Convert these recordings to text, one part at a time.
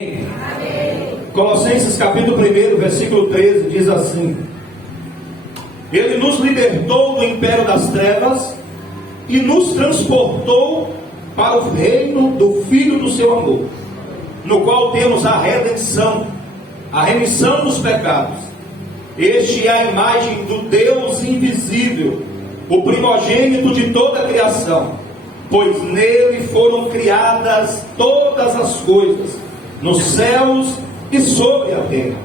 Amém. Colossenses capítulo 1, versículo 13 diz assim: Ele nos libertou do império das trevas e nos transportou para o reino do Filho do seu amor, no qual temos a redenção, a remissão dos pecados. Este é a imagem do Deus invisível, o primogênito de toda a criação, pois nele foram criadas todas as coisas, nos céus e sobre a terra,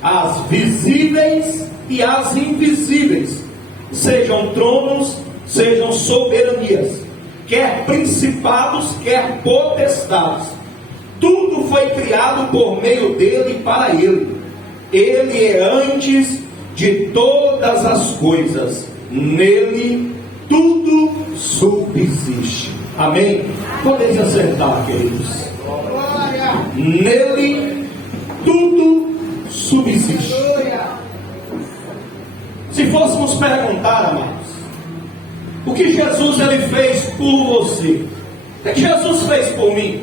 as visíveis e as invisíveis, sejam tronos, sejam soberanias, quer principados, quer potestades. Tudo foi criado por meio dele e para ele. Ele é antes de todas as coisas. Nele tudo subsiste. Amém? Podem se assentar, queridos. Nele tudo subsiste. Se fôssemos perguntar, amados, o que Jesus ele fez por você? O que Jesus fez por mim?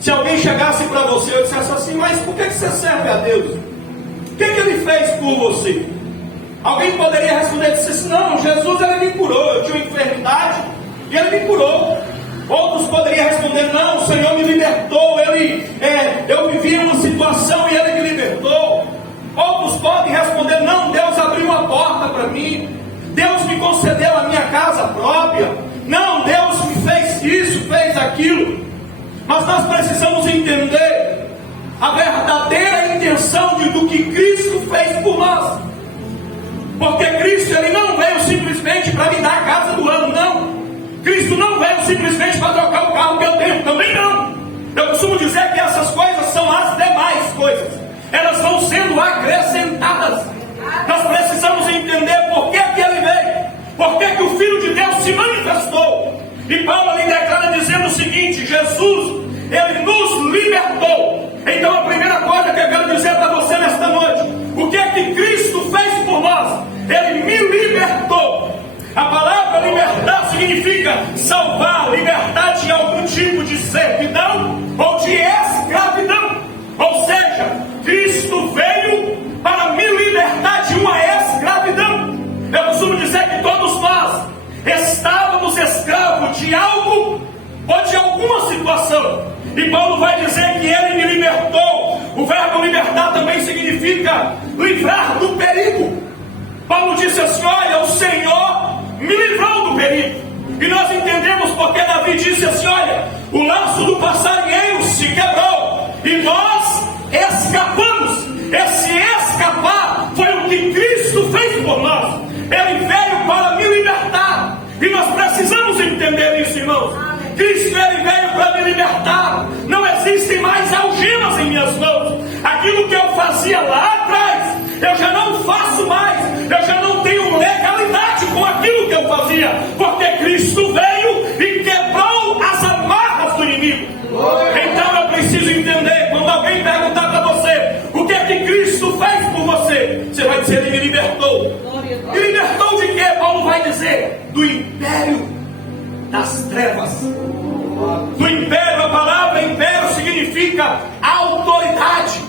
Se alguém chegasse para você e dissesse assim: mas por que você serve a Deus? O que ele fez por você? Alguém poderia responder e dizer assim: não, Jesus ele me curou, eu tinha uma enfermidade e ele me curou. Outros poderiam responder: não, o Senhor me libertou, eu vivia uma situação e ele me libertou. Outros podem responder: não, Deus abriu uma porta para mim, Deus me concedeu a minha casa própria, não, Deus me fez isso, fez aquilo. Mas nós precisamos entender a verdadeira intenção do que Cristo fez por nós. Porque Cristo ele não veio simplesmente para me dar a casa do ano, não. Cristo não veio simplesmente para trocar o carro que eu tenho, também não. Eu costumo dizer que essas coisas são as demais coisas, elas vão sendo acrescentadas. Nós precisamos entender por que ele veio, por que o Filho de Deus se manifestou. E Paulo ali declara dizendo o seguinte: Jesus, ele nos libertou. Então a primeira coisa que eu quero dizer para você nesta noite: o que é que Cristo fez por nós? Ele me libertou. A palavra libertar significa salvar, libertar de algum tipo de servidão ou de escravidão. Ou seja, Cristo veio para me libertar de uma escravidão. Eu costumo dizer que todos nós estávamos escravos de algo ou de alguma situação. E Paulo vai dizer que ele me libertou. O verbo libertar também significa livrar do perigo. Paulo disse assim: olha, o Senhor me livrou do perigo. E nós entendemos porque Davi disse assim: olha, o laço do passarinheiro se quebrou e nós escapamos. Esse escapar foi o que Cristo fez por nós. Ele veio para me libertar. E nós precisamos entender isso, irmãos. Cristo ele veio para me libertar. Não existem mais algemas em minhas mãos. Aquilo que eu fazia lá atrás, eu já não faço mais. Eu já não tenho legalidade com aquilo que eu fazia, porque Cristo veio e quebrou as amarras do inimigo. Então eu preciso entender. Quando alguém perguntar para você o que é que Cristo fez por você, você vai dizer: ele me libertou. Me libertou de quê? Paulo vai dizer: do império das trevas. Do império, a palavra império significa autoridade,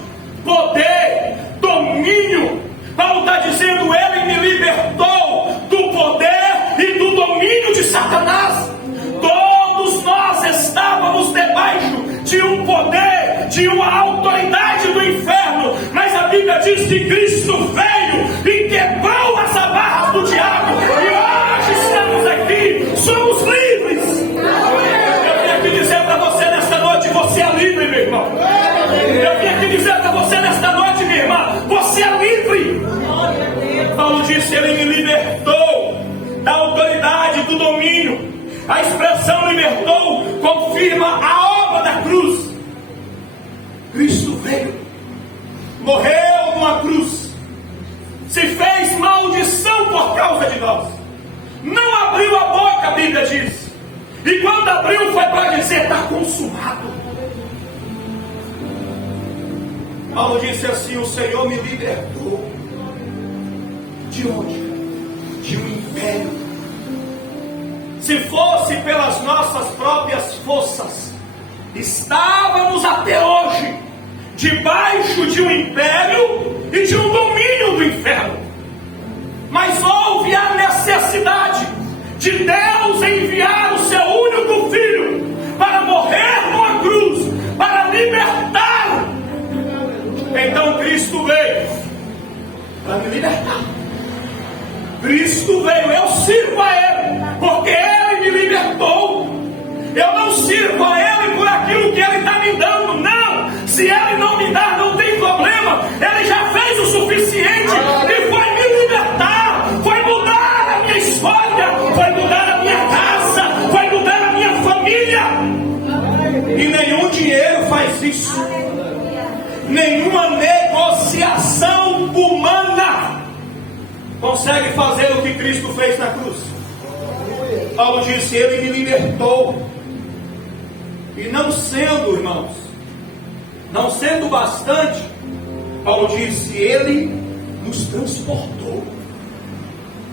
poder, domínio. Paulo está dizendo: ele me libertou do poder e do domínio de Satanás. Todos nós estávamos debaixo de um poder, de uma autoridade do inferno, mas a Bíblia diz que Cristo veio e quebrou as amarras do diabo, e hoje estamos aqui, somos livres. Eu vim aqui dizer para você nesta noite: você é livre, meu irmão. Eu vim aqui dizer para você nesta noite, minha irmã, você é livre. Paulo disse: ele me libertou da autoridade, do domínio. A expressão libertou confirma a obra da cruz. Cristo veio, morreu numa cruz, se fez maldição por causa de nós, não abriu a boca, a Bíblia diz, e quando abriu foi para dizer: está consumado. Paulo disse assim: o Senhor me libertou. De onde? De um império. Se fosse pelas nossas próprias forças, estávamos até hoje debaixo de um império e de um domínio do inferno. Mas houve a necessidade de Deus enviar o seu único filho para morrer numa cruz, para libertar. Então Cristo veio para me libertar. Cristo veio, eu sirvo a Ele, porque Ele me libertou. Eu não sirvo a Ele por aquilo que Ele está me dando, não. Se Ele não me dá, não tem problema. Ele já fez o suficiente e foi me libertar, foi mudar a minha história, foi mudar a minha casa, foi mudar a minha família. E nenhum dinheiro faz isso. Nenhuma negociação humana consegue fazer o que Cristo fez na cruz. Paulo disse: Ele me libertou. E não sendo, irmãos, não sendo bastante, Paulo disse: Ele nos transportou.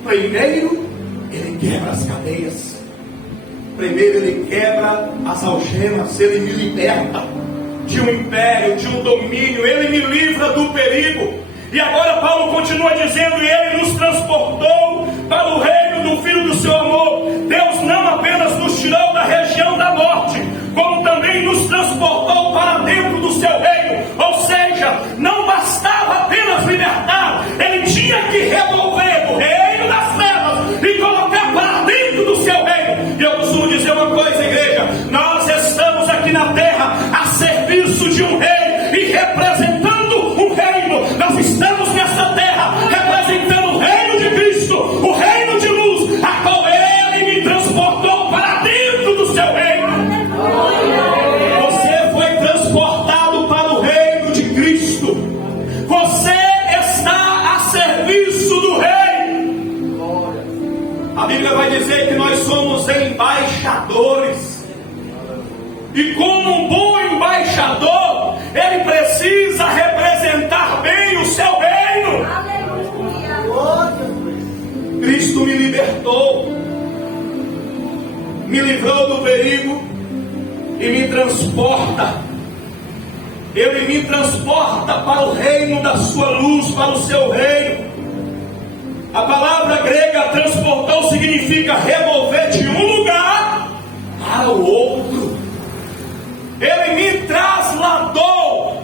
Primeiro, Ele quebra as cadeias. Primeiro, Ele quebra as algemas. Ele me liberta de um império, de um domínio. Ele me livra do perigo. E agora Paulo continua dizendo: e Ele nos transportou para o reino do Filho do seu amor. Deus não apenas nos tirou da região da morte, como também nos transportou para dentro do seu reino. Ou seja, não bastava apenas libertar, Ele tinha que remover do reino das trevas e colocar para dentro do seu reino. E eu costumo dizer uma coisa, igreja: nós estamos aqui na terra a serviço de um rei e representando um reino. Nós estamos nessa terra representando o reino de Cristo, o reino de luz, a qual Ele me transportou para dentro do seu reino. Você foi transportado para o reino de Cristo. Você está a serviço do rei. A Bíblia vai dizer que nós somos embaixadores. E como um bom embaixador, ele precisa representar bem o seu reino. Cristo me libertou, me livrou do perigo e me transporta. Ele me transporta para o reino da sua luz, para o seu reino. A palavra grega transportou significa remover de um lugar para o outro. Ele me trasladou.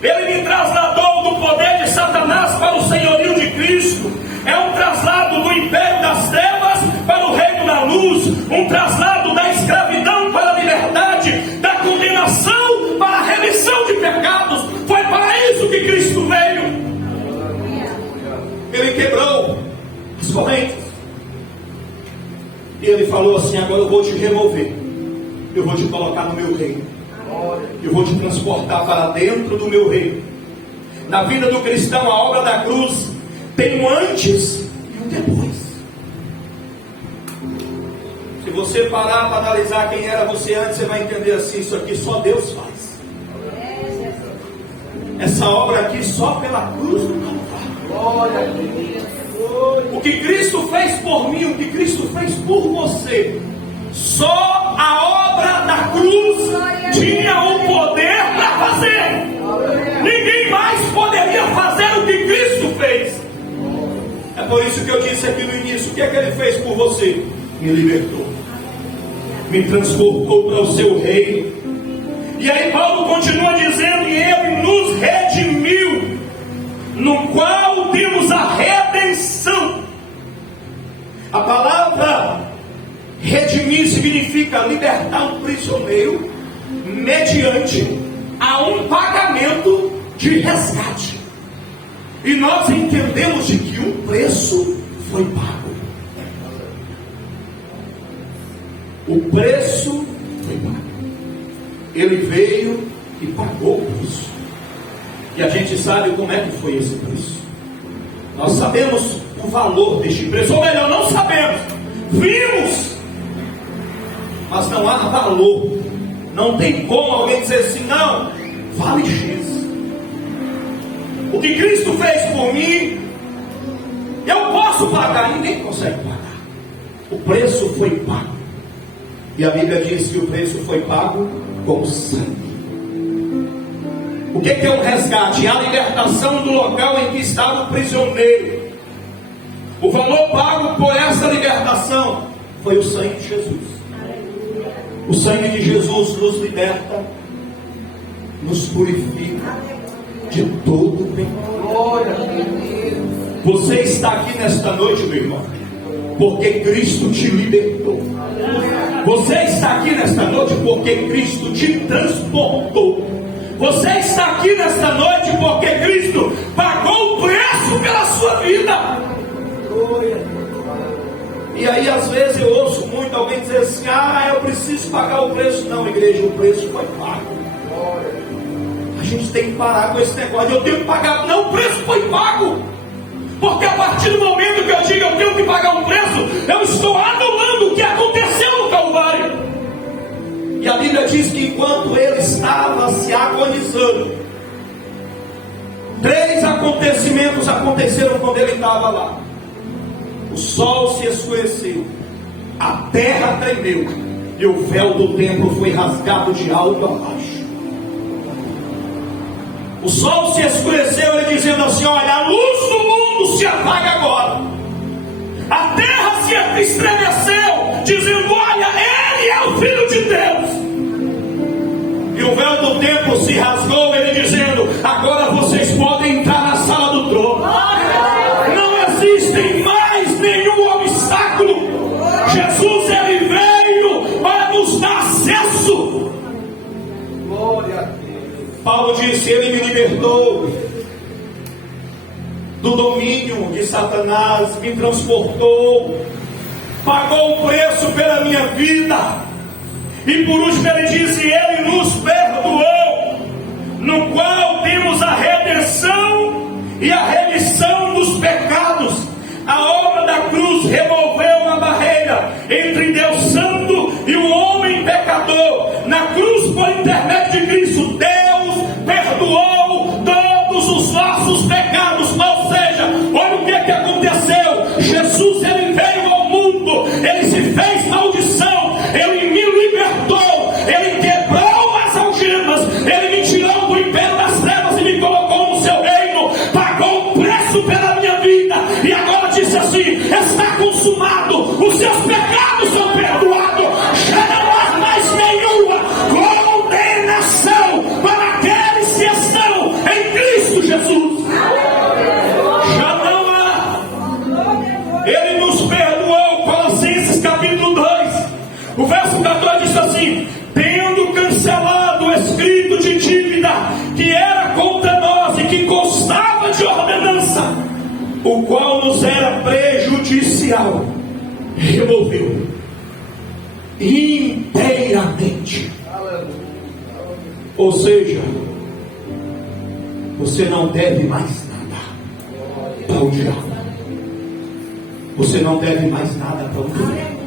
Ele me trasladou do poder de Satanás para o senhorio de Cristo. É um traslado do império das trevas para o reino da luz. Um traslado da escravidão para a liberdade, da condenação para a remissão de pecados. Foi para isso que Cristo veio. Ele quebrou as correntes. E Ele falou assim: agora eu vou te remover. Eu vou te colocar no meu reino. Eu vou te transportar para dentro do meu reino. Na vida do cristão, a obra da cruz tem um antes e um depois. Se você parar para analisar quem era você antes, você vai entender assim: isso aqui só Deus faz. Essa obra aqui só pela cruz do Calvário. O que Cristo fez por mim, o que Cristo fez por você, só a obra da cruz tinha o poder para fazer. Ninguém mais poderia fazer o que Cristo fez. É por isso que eu disse aqui no início: o que é que Ele fez por você? Me libertou, me transportou para o seu reino. E aí Paulo continua dizendo: e Ele nos redimiu, no qual temos a redenção. A palavra redimir significa libertar um prisioneiro mediante a um pagamento de resgate. E nós entendemos de que um preço foi pago. O preço foi pago. Ele veio e pagou o preço. E a gente sabe como é que foi esse preço. Nós sabemos o valor deste preço, ou melhor, não sabemos, vimos, mas não há valor. Não tem como alguém dizer assim: não, vale X. O que Cristo fez por mim, eu posso pagar. Ninguém consegue pagar. O preço foi pago. E a Bíblia diz que o preço foi pago com sangue. O que é um resgate? A libertação do local em que estava o prisioneiro. O valor pago por essa libertação foi o sangue de Jesus. O sangue de Jesus nos liberta, nos purifica de todo o pecado. Você está aqui nesta noite, meu irmão, porque Cristo te libertou. Você está aqui nesta noite porque Cristo te transportou. Você está aqui nesta noite porque Cristo pagou o preço pela sua vida. E aí às vezes eu ouço muito alguém dizer assim: eu preciso pagar o preço. Não, igreja, o preço foi pago. A gente tem que parar com esse negócio de eu tenho que pagar. Não, o preço foi pago. Porque a partir do momento que eu digo eu tenho que pagar um preço, eu estou anulando o que aconteceu no Calvário. E a Bíblia diz que enquanto ele estava se agonizando, 3 acontecimentos aconteceram quando ele estava lá. O sol se escureceu, a terra tremeu, e o véu do templo foi rasgado de alto a baixo. O sol se escureceu, ele dizendo assim: olha, a luz do mundo se apaga agora. A terra se estremeceu, dizendo: olha, ele é o Filho de Deus. E o véu do templo se rasgou, ele dizendo: agora vocês podem entrar na sala do trono. Não existe mais nenhum obstáculo. Jesus, ele veio para nos dar acesso. Glória a Deus. Paulo disse: ele me libertou do domínio de Satanás, me transportou, pagou o preço pela minha vida. E por último ele disse: ele nos perdoou, no qual temos a redenção e a remissão dos pecados. A obra da cruz removeu a barreira entre Deus Santo e o homem pecador. Na cruz, por intermédio de Cristo, Deus perdoou todos os nossos pecados. Ou seja, olha o que aconteceu. Jesus, ele veio ao mundo, ele se fez maldição, ele me libertou, ele quebrou as algemas, ele me tirou do império das trevas e me colocou no seu reino, pagou o preço pela minha vida, e agora disse assim: está consumado, os seus pecados são perdoados, já não há mais nenhuma condenação para aqueles que estão em Cristo Jesus. Já não há. Ele nos perdoou. Colossenses capítulo 2, o verso 14 diz assim: tendo cancelado o escrito de dívida que era contra nós e que constava de ordenança, o qual nos era prejudicial, removeu inteiramente. Ou seja, você não deve mais nada para o diabo. Você não deve mais nada para o diabo.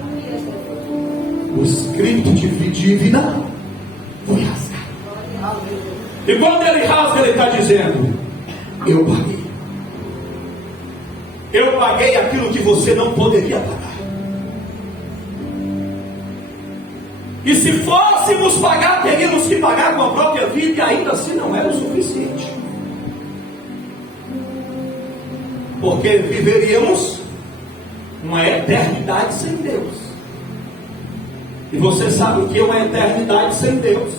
O escrito de dívida foi rasgado. E quando ele rasga, ele está dizendo: eu paguei. Eu paguei aquilo que você não poderia pagar. E se fôssemos pagar, teríamos que pagar com a própria vida, e ainda assim não era o suficiente. Porque viveríamos uma eternidade sem Deus. E você sabe o que é uma eternidade sem Deus?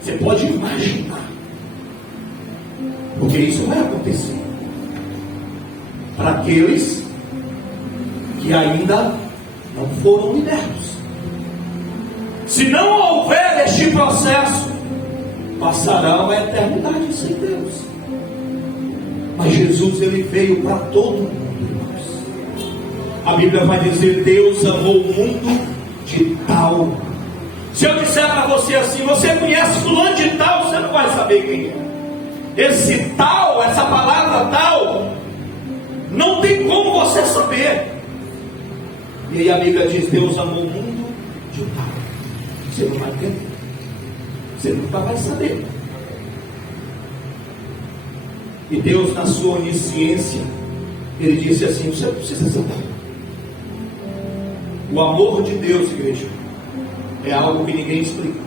Você pode imaginar. Porque isso vai acontecer para aqueles que ainda não foram libertos. Se não houver este processo, passará uma eternidade sem Deus. Mas Jesus, ele veio para todo mundo, irmãos. A Bíblia vai dizer: Deus amou o mundo de tal. Se eu disser para você assim: você conhece fulano de tal, você não vai saber quem é. Esse tal, essa palavra tal, não tem como você saber. E aí a Bíblia diz: Deus amou o mundo de tal. Você não vai entender. Você nunca vai saber. E Deus, na sua onisciência, ele disse assim: você não precisa saber. O amor de Deus, igreja, é algo que ninguém explica.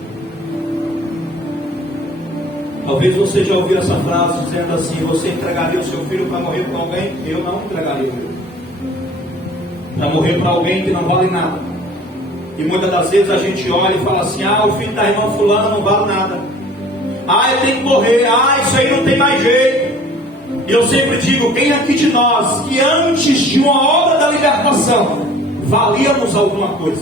Talvez você já ouviu essa frase dizendo assim: você entregaria o seu filho para morrer para alguém? Eu não entregaria o meu. Para morrer para alguém que não vale nada. E muitas das vezes a gente olha e fala assim: ah, o filho da irmã fulana não vale nada. Ah, ele tem que morrer. Ah, isso aí não tem mais jeito. E eu sempre digo: quem aqui de nós que antes de uma obra da libertação valíamos alguma coisa?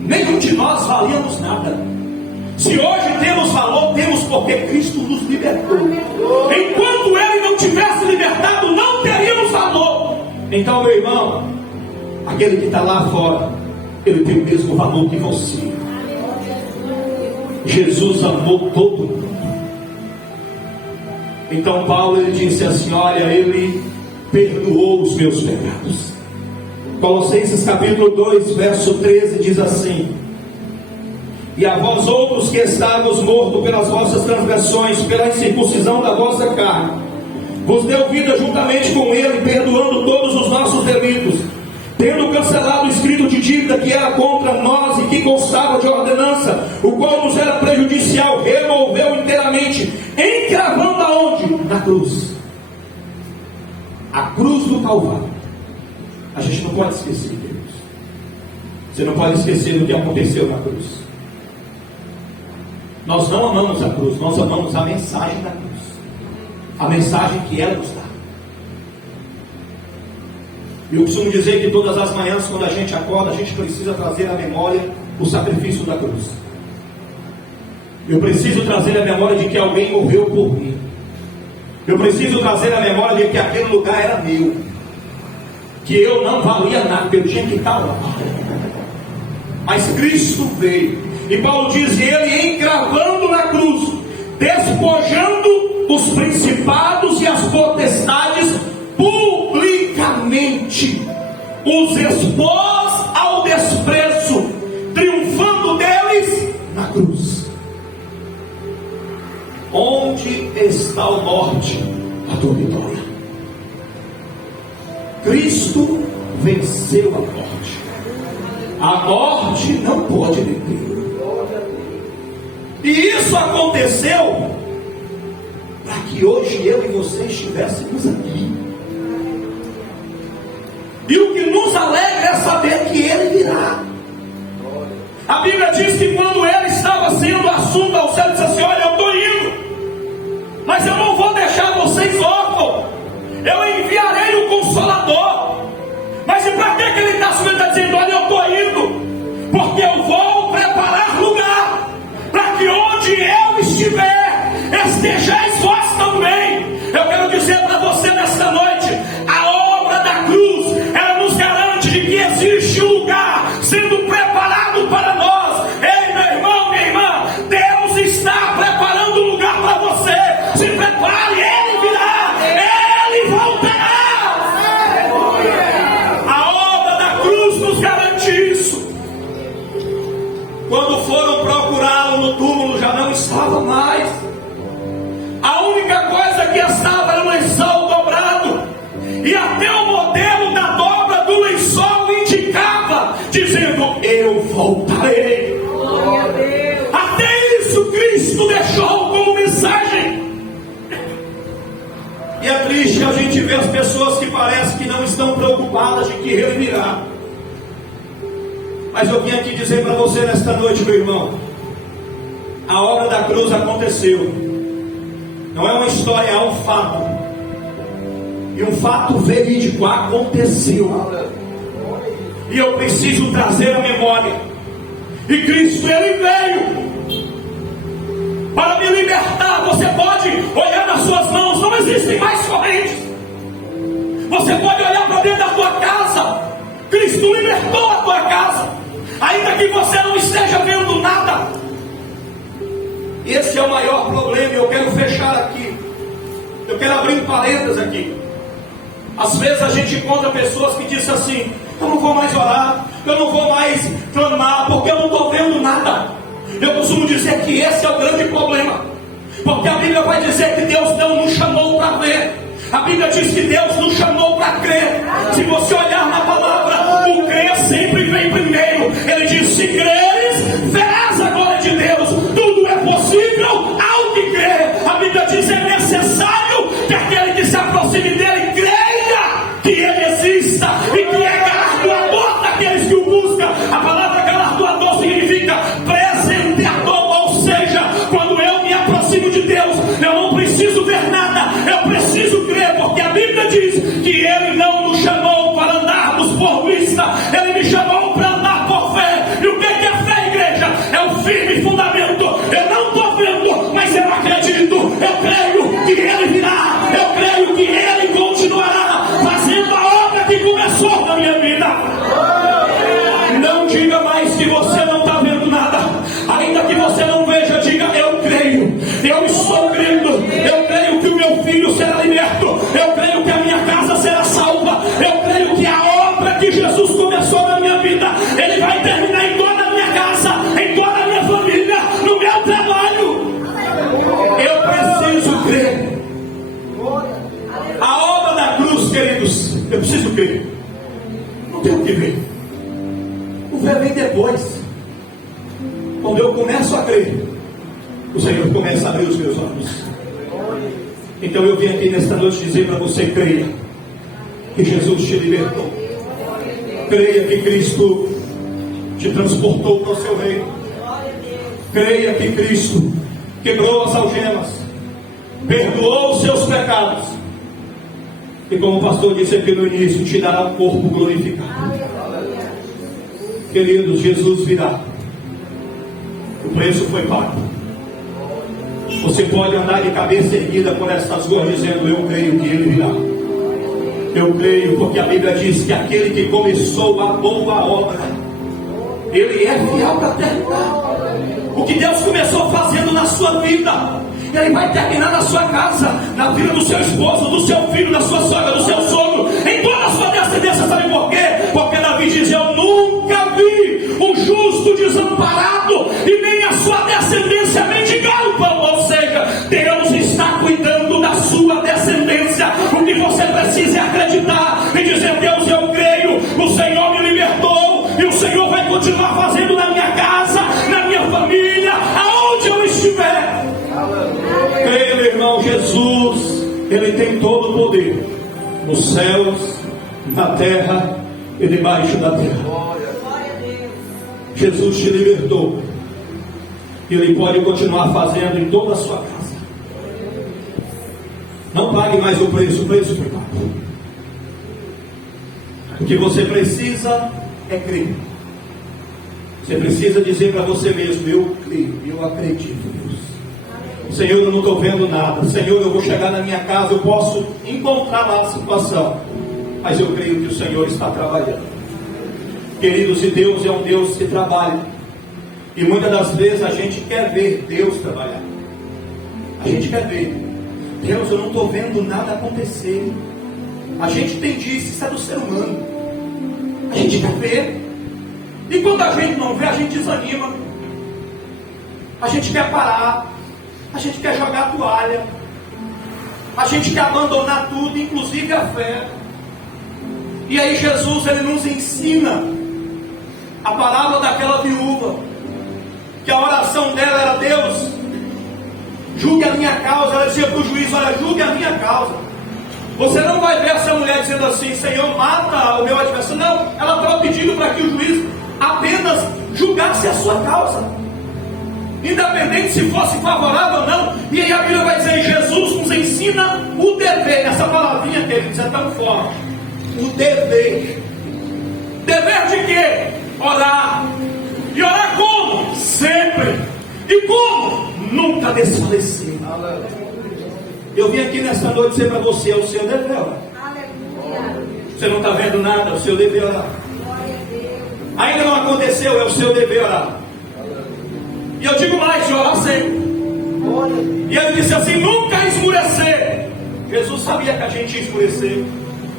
Nenhum de nós valíamos nada. Se hoje temos valor, temos porque Cristo nos libertou. Enquanto Ele não tivesse libertado, não teríamos valor. Então, meu irmão, aquele que está lá fora, ele tem o mesmo valor que você. Jesus amou todo mundo. Então Paulo, ele disse assim: olha, Ele perdoou os meus pecados. Colossenses capítulo 2, verso 13 diz assim: e a vós outros que estavos mortos pelas vossas transgressões, pela incircuncisão da vossa carne, vos deu vida juntamente com Ele, perdoando todos os nossos delitos, tendo cancelado o escrito de dívida que era contra nós e que constava de ordenança, o qual nos era prejudicial, removeu inteiramente, encravando aonde? Na cruz. A cruz do Calvário. A gente não pode esquecer, Deus. Você não pode esquecer do que aconteceu na cruz. Nós não amamos a cruz, nós amamos a mensagem da cruz, a mensagem que ela nos dá. Eu costumo dizer que todas as manhãs, quando a gente acorda, a gente precisa trazer à memória o sacrifício da cruz. Eu preciso trazer a memória de que alguém morreu por mim. Eu preciso trazer a memória de que aquele lugar era meu, que eu não valia nada, que eu tinha que estar lá. Mas Cristo veio. E Paulo diz: Ele encravando na cruz, despojando os principados e as potestades publicamente, os expôs ao desprezo, triunfando deles na cruz. Onde está o norte? A tua vitória. Cristo venceu a morte. A morte não pode deter. E isso aconteceu para que hoje eu e você estivéssemos aqui. E o que nos alegra é saber que Ele virá. A Bíblia diz que quando Ele estava sendo assunto ao céu, Ele disse assim: olha, eu estou indo, mas eu não vou deixar vocês órfãos. Eu enviarei o Consolador. Mas e para que Ele está subindo? Ele está dizendo: olha, eu estou indo, porque eu vou preparar lugar, para que onde eu estiver, estejais vós também. Eu quero dizer para você nesta noite: a obra da cruz, ela nos garante de que existe um lugar sendo preparado para nós. Ei, meu irmão, minha irmã, Deus está preparando um lugar para você. Se prepare, Ele virá, Ele voltará. A obra da cruz nos garante isso. Quando foram procurá-lo no túmulo, já não estava mais. A única coisa que estava era um lençol dobrado, e até o modelo da dobra do lençol indicava, dizendo: eu voltarei. Glória a Deus. Até isso Cristo deixou como mensagem. E é triste a gente ver as pessoas que parecem que não estão preocupadas de que Ele virá. Mas eu vim aqui dizer para você nesta noite, meu irmão, a obra da cruz aconteceu. Não é uma história, é um fato. E um fato verídico aconteceu. E eu preciso trazer a memória. E Cristo, Ele veio para me libertar. Você pode olhar nas suas mãos, não existem mais correntes. Você pode olhar para dentro da tua casa. Cristo libertou a tua casa, ainda que você não esteja vendo nada. Esse é o maior problema. Eu quero fechar aqui. Eu quero abrir um parênteses aqui. Às vezes a gente encontra pessoas que dizem assim: eu não vou mais orar, eu não vou mais clamar, porque eu não estou vendo nada. Eu costumo dizer que esse é o grande problema, porque a Bíblia vai dizer que Deus não nos chamou para ver. A Bíblia diz que Deus nos chamou para crer. Se você olhar na palavra, o crer sempre vem primeiro. Ele diz: se creres, verás a glória de Deus. Tudo é possível ao que crer. diz: é necessário que aquele que se aproxime dele creia que ele exista e que é galardoador daqueles que o buscam. A palavra galardoador significa presenteador, ou seja, quando eu me aproximo de Deus, eu não preciso ver nada, eu preciso crer, porque a Bíblia diz que ele não nos chamou para andarmos por vista, ele me chamou para andar por fé. E o que é fé, igreja? É o firme fundamento. Eu não estou vendo, mas eu acredito, eu creio que ele virá, eu creio que ele continuará fazendo a obra que começou na minha vida. Não diga mais que você não está vendo nada, ainda que você não veja, diga: eu creio, eu estou crendo, eu creio que o meu filho será liberto, eu creio que a minha casa será salva, eu creio que a obra que Jesus começou na minha vida, ele vai terminar em toda a minha casa, em toda a minha família, no meu trabalho. Eu preciso crer. A obra da cruz, queridos, eu preciso crer, não tenho que ver. O ver vem depois. Quando eu começo a crer, o Senhor começa a abrir os meus olhos. Então eu vim aqui nesta noite dizer para você: creia que Jesus te libertou, creia que Cristo te transportou para o seu reino, creia que Cristo quebrou as algemas, perdoou os seus pecados, e como o pastor disse aqui no início, te dará um corpo glorificado. Queridos, Jesus virá, o preço foi pago. Você pode andar de cabeça erguida por estas ruas dizendo: eu creio que ele virá. Eu creio, porque a Bíblia diz que aquele que começou a boa obra, ele é fiel para terminar. O que Deus começou fazendo na sua vida, ele vai terminar na sua casa, na vida do seu esposo, do seu filho, da sua sogra, do seu sogro, em toda a sua descendência. Sabe por quê? Porque Davi diz: eu nunca vi um justo desamparado e nem a sua descendência mendigar o pão. Ou seja, Deus está cuidando da sua descendência. O que você precisa é acreditar e dizer: Deus, eu creio, o Senhor me libertou e o Senhor vai continuar fazendo na minha casa, na minha família, aonde eu estiver. Creia, meu irmão, Jesus, ele tem todo o poder nos céus, na terra e debaixo da terra. Jesus te libertou, e ele pode continuar fazendo em toda a sua casa. Não pague mais o preço foi pago. O que você precisa é crer. Você precisa dizer para você mesmo: eu creio, eu acredito, Deus. Senhor, eu não estou vendo nada. Senhor, eu vou chegar na minha casa, eu posso encontrar lá a situação, mas eu creio que o Senhor está trabalhando. Queridos, e Deus é um Deus que trabalha. E muitas das vezes a gente quer ver Deus trabalhar. A gente quer ver: Deus, eu não estou vendo nada acontecer. A gente tem disso, isso é do ser humano. A gente quer ver. E quando a gente não vê, a gente desanima. A gente quer parar. A gente quer jogar a toalha. A gente quer abandonar tudo, inclusive a fé. E aí Jesus, ele nos ensina a parábola daquela viúva, que a oração dela era: Deus, julgue a minha causa. Ela dizia para o juiz: olha, julgue a minha causa. Você não vai ver essa mulher dizendo assim: Senhor, mata o meu adversário. Não, ela estava pedindo para que o juiz apenas julgasse a sua causa, independente se fosse favorável ou não. E aí a Bíblia vai dizer: Jesus nos ensina o dever. Essa palavrinha, queridos, é tão forte. O dever. Dever de quê? Orar. E orar como? Sempre. E como? Nunca desfalecer. Eu vim aqui nesta noite dizer para você: é o seu dever orar. Você não está vendo nada, é o seu dever orar. Ainda não aconteceu, é o seu dever orar. E eu digo mais: de orar sempre. E ele disse assim: nunca esmurecer. Jesus sabia que a gente ia esmurecer,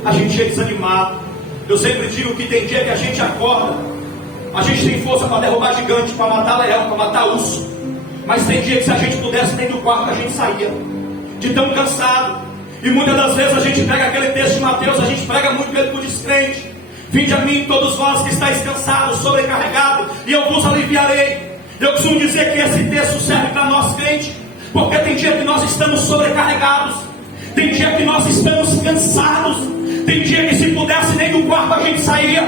a gente ia desanimado. Eu sempre digo que tem dia que a gente acorda, a gente tem força para derrubar gigante, para matar leão, para matar urso. Mas tem dia que se a gente pudesse dentro do quarto, a gente saía, de tão cansado. E muitas das vezes a gente pega aquele texto de Mateus, a gente prega muito ele para o descrente: vinde a mim todos vós que estáis cansados, sobrecarregados, e eu vos aliviarei. Eu costumo dizer que esse texto serve para nós crentes, Porque tem dia que nós estamos sobrecarregados, tem dia que nós estamos cansados, tem dia que se pudesse nem do quarto a gente sairia.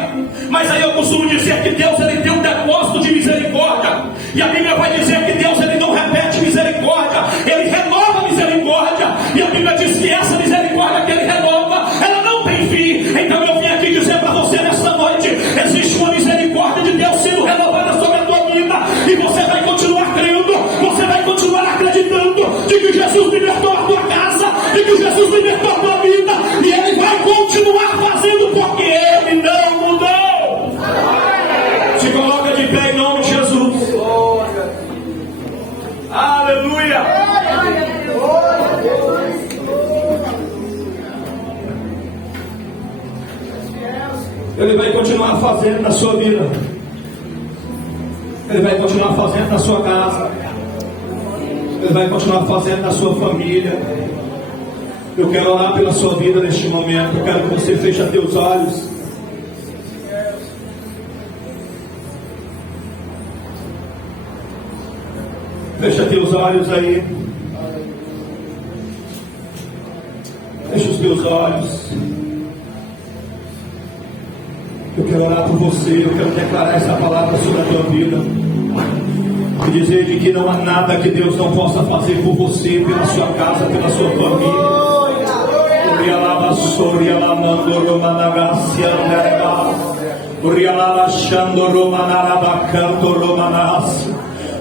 Mas aí eu costumo dizer que Deus ele tem um depósito de misericórdia, e a Bíblia vai dizer que Deus ele não repete misericórdia, ele renova a misericórdia. E a Bíblia diz que essa misericórdia que ele renova, ela não tem fim. Então eu vim aqui dizer para você nesta noite: existe uma misericórdia de Deus sendo renovada sobre a tua vida, e você vai continuar crendo, você vai continuar acreditando de que Jesus libertou a tua casa, de que Jesus libertou a tua vida, e ele vai continuar fazendo, porque ele não mudou. Se coloca de pé em nome de Jesus. Aleluia. Ele vai continuar fazendo na sua vida, ele vai continuar fazendo na sua casa, ele vai continuar fazendo na sua família. Eu quero orar pela sua vida neste momento. Eu quero que você feche teus olhos. Fecha teus olhos aí. Fecha os teus olhos. Eu quero orar por você. Eu quero declarar essa palavra sobre a tua vida e dizer de que não há nada que Deus não possa fazer por você, pela sua casa, pela sua família.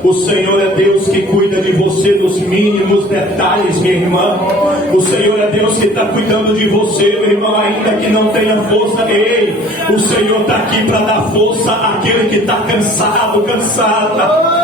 O Senhor é Deus que cuida de você nos mínimos detalhes, minha irmã. O Senhor é Deus que está cuidando de você, meu irmão, ainda que não tenha força. Ei, o Senhor está aqui para dar força àquele que está cansado, cansada.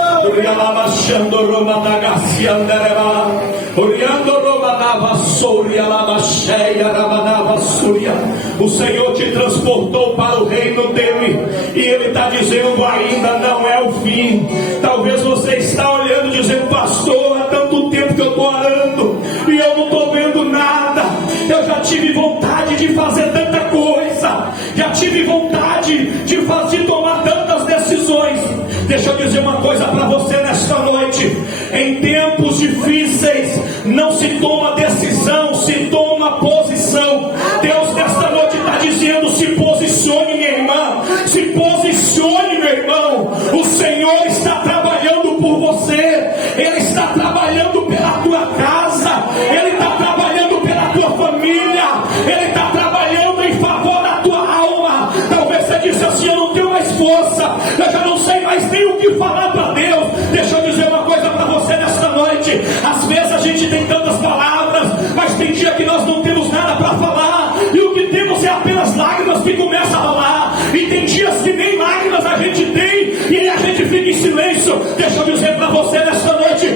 O Senhor te transportou para o reino dele, e ele está dizendo: ainda não é o fim. Talvez você está olhando dizendo: pastor, há tanto tempo que eu estou orando e eu não estou vendo nada. Eu já tive vontade de fazer tanta coisa, já tive vontade de tomar tantas decisões. Deixa eu dizer uma coisa para você nesta noite: em tempos difíceis não se toma decisão, se toma posição. Deus nesta noite está dizendo: se posicione, minha irmã, se posicione, meu irmão. O Senhor está trabalhando por você, ele está trabalhando pela tua casa, ele está trabalhando pela tua família, ele está trabalhando em favor da tua alma. Talvez você disse assim: eu não tenho mais força, eu já não sei mais nem o que falar para Deus. Deixa eu dizer uma coisa para você nesta noite: às vezes a gente tem tantas palavras, mas tem dia que nós não temos nada para falar, e o que temos é apenas lágrimas que começam a rolar, e tem dias que nem lágrimas a gente tem, e a gente fica em silêncio. Deixa eu dizer para você nesta noite: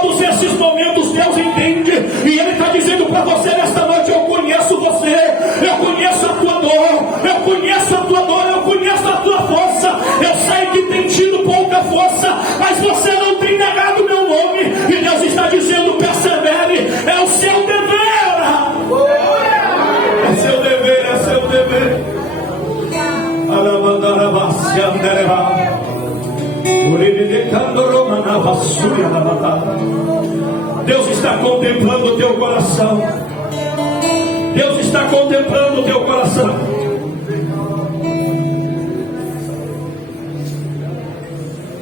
todos esses momentos Deus entende, e ele está dizendo para você nesta noite: eu conheço você, eu conheço a tua dor, eu conheço a tua dor, eu conheço a tua força. Eu sei que tem tido pouca força, mas você não tem negado meu nome, e Deus está dizendo: persevere, é o seu dever. É seu dever, é seu dever. Deus está contemplando o teu coração. Deus está contemplando o teu coração.